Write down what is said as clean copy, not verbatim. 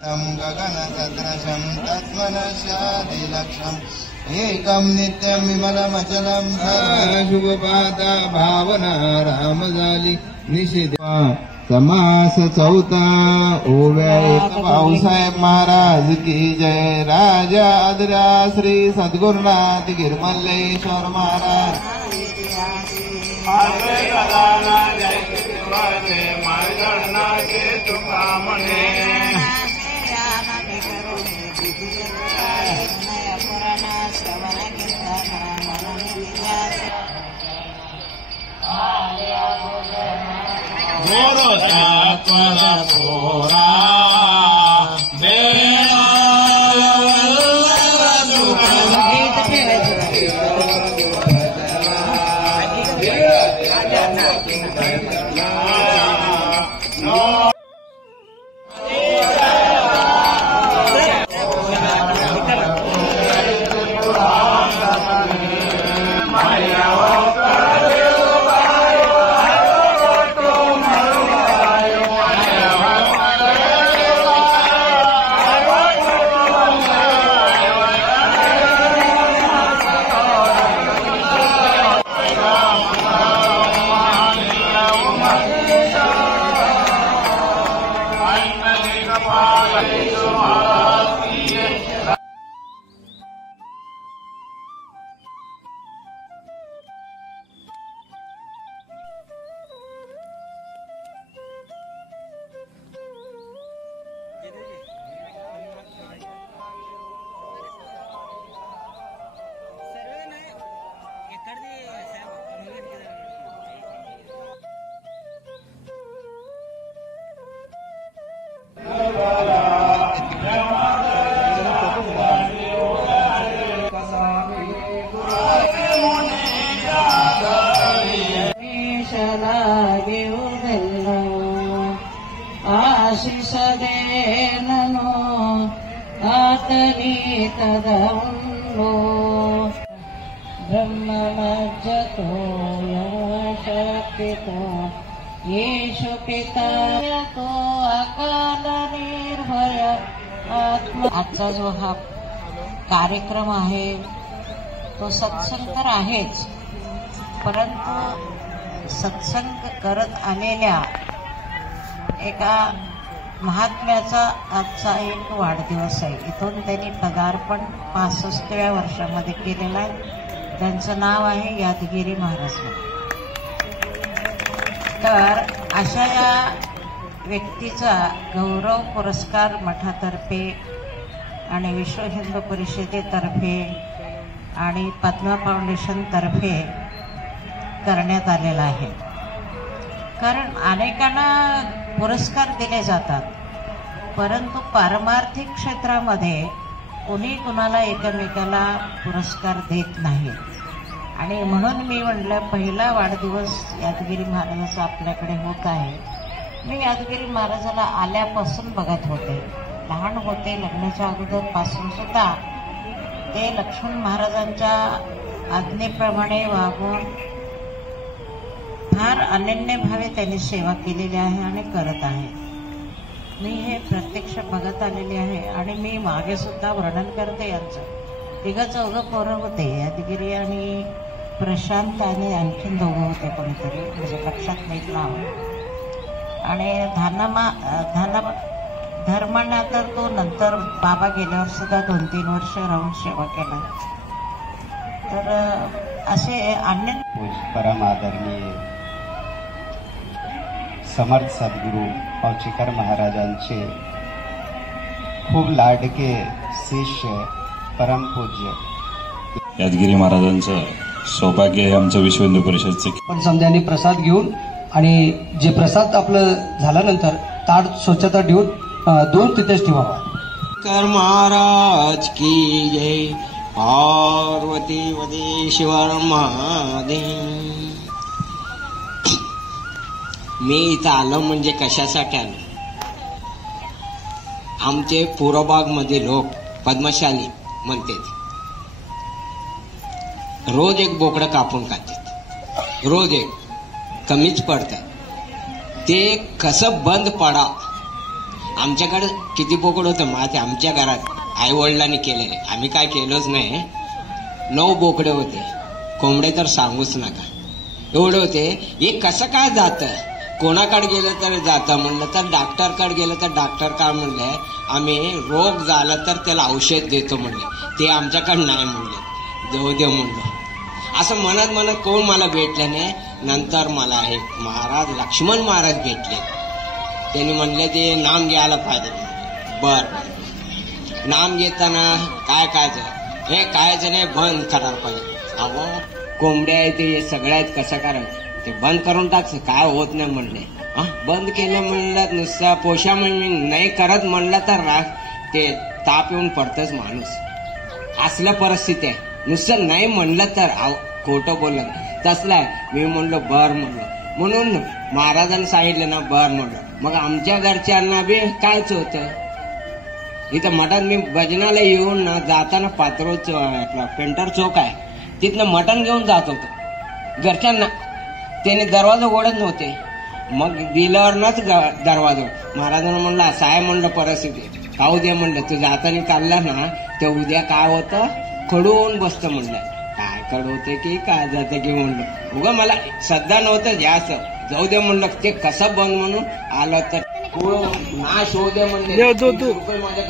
गगनसदृशं तत्मनस्यादिलक्ष्यम् एकं नित्यं विमलमचलं शुभपादा भावना रामजाली निषेधा समास चौथा ओव्या भाऊसाहेब महाराज की जय. राजा आदरा श्री सद्गुरुनाथ गिरमल्लेश्वर महाराज. आशिष देननो आतनी तदन्नो ब्रह्ममज्जतो यशक्तितो येषु पिता तो अकाल निर्भय आत्मा. आजचा जो हा कार्यक्रम आहे तो सत्संग तर आहेच, परंतु सत्संग करत आलेल्या एका महात्म्याचा आजचा एक वाढदिवस आहे. इथून त्यांनी पदार्पण 65व्या वर्षामध्ये केलेला आहे. त्यांचं नाव आहे यादगिरी महाराज. तर अशा या व्यक्तीचा गौरव पुरस्कार मठातर्फे आणि विश्व हिंदू परिषदेतर्फे आणि पद्मा फाउंडेशन तर्फे करण्यात आलेला आहे. कारण अनेकांना पुरस्कार दिले जातात, परंतु पारमार्थिक क्षेत्रामध्ये कोणी कुणाला एकमेकाला पुरस्कार देत नाही. आणि म्हणून मी म्हटलं पहिला वाढदिवस यादगिरी महाराजाचा आपल्याकडे होत आहे. मी यादगिरी महाराजाला आल्यापासून बघत होते, लहान होते, लग्नाच्या अगोदरपासून सुद्धा ते लक्ष्मण महाराजांच्या आज्ञेप्रमाणे वागून फार अनन्यभावे त्यांनी सेवा केलेली आहे आणि करत आहे. मी हे प्रत्यक्ष बघत आलेले आहे. आणि मी मागे सुद्धा वर्णन करते यांचं. 3-4 पोरं होते, यादगिरी आणि प्रशांत आणि आणखीन 2 होते कोणीतरी, म्हणजे लक्षात नाही नाव. आणि धर्मांना तर तो नंतर बाबा गेल्यावर सुद्धा 2-3 वर्ष राहून सेवा केला. तर असे अन्य परम आदरणीय समर्थ सद्गुरू पौचीकर महाराजांचे खूप लाडके शिष्य परमपूज्य यादगिरी महाराजांचं सौभाग्य आहे आमचं विश्व हिंदू परिषदचे. पण समजांनी प्रसाद घेऊन आणि जे प्रसाद आपलं झाल्यानंतर ताट स्वच्छता ठेवून दूर तिथेच ठेवावा. कर महाराज की जय. पार्वती वदेश्वर महादेव. मी इथं आलो म्हणजे कशासाठी आलो? आमचे पूर्वभाग मध्ये लोक पद्मशाली म्हणतात, रोज एक बोकडं कापून खातात, रोज एक, कमीच पडतात. ते कसं बंद पडा आमच्याकडे किती बोकड होतं माहिती? आमच्या घरात आई वडिलांनी केलेले, आम्ही काय केलंच नाही. 9 बोकडे होते. कोंबडे तर सांगूच नका, एवढे होते. हे कसं काय जातं? कोणाकडे गेलं तर जातं म्हणलं, तर डॉक्टरकडे गेलं तर डॉक्टर काय म्हणले, आम्ही रोग झाला तर त्याला औषध देतो म्हणले. ते आमच्याकडे नाही म्हणले, जाऊ दे म्हणलं. असं म्हणत कोण मला भेटलं नाही. नंतर मला हे महाराज लक्ष्मण महाराज भेटले. त्यांनी म्हणले ते नाम घ्यायला पाहिजे. बर नाम घेताना काय कायचं, हे कायचं नाही, बंद करायला पाहिजे. अहो कोंबड्या आहे ते सगळ्या आहेत, कसं करायचं? ते बंद करून टाकस, काय होत नाही म्हणले. बंद केलं म्हणलं, नुसतं पोषा नाही करत म्हणलं तर राग ते ताप येऊन पडतच माणूस. असल्या परिस्थिती आहे. नुसतं नाही म्हणलं तर खोटं बोललं तसलं आहे. मी म्हणलो बर म्हणलं, म्हणून महाराजांनी सांगितलं ना बर म्हणलं. मग आमच्या घरच्यांना बी कायच होतं. इथं मटण मी भजनाला येऊन ना जाताना पात्रो आपला पेंटर चौक आहे, तिथनं मटण घेऊन जात होतं घरच्यांना. त्याने दरवाजा ओढत नव्हते. मग दिल्यावरच दरवाजा. महाराजांना म्हणलं असं आहे म्हणलं परिस्थिती, खाऊ दे म्हणलं. तू जाताना काढला ना ते उद्या काय होतं, कडून बसतं म्हणलं. काय कडवते की काय जातं की म्हणलं. उगा मला सध्या नव्हतं जास्त, जाऊ दे म्हणलं. ते कसं बंद म्हणून आलं तर नाश होऊ दे म्हणले. माझ्या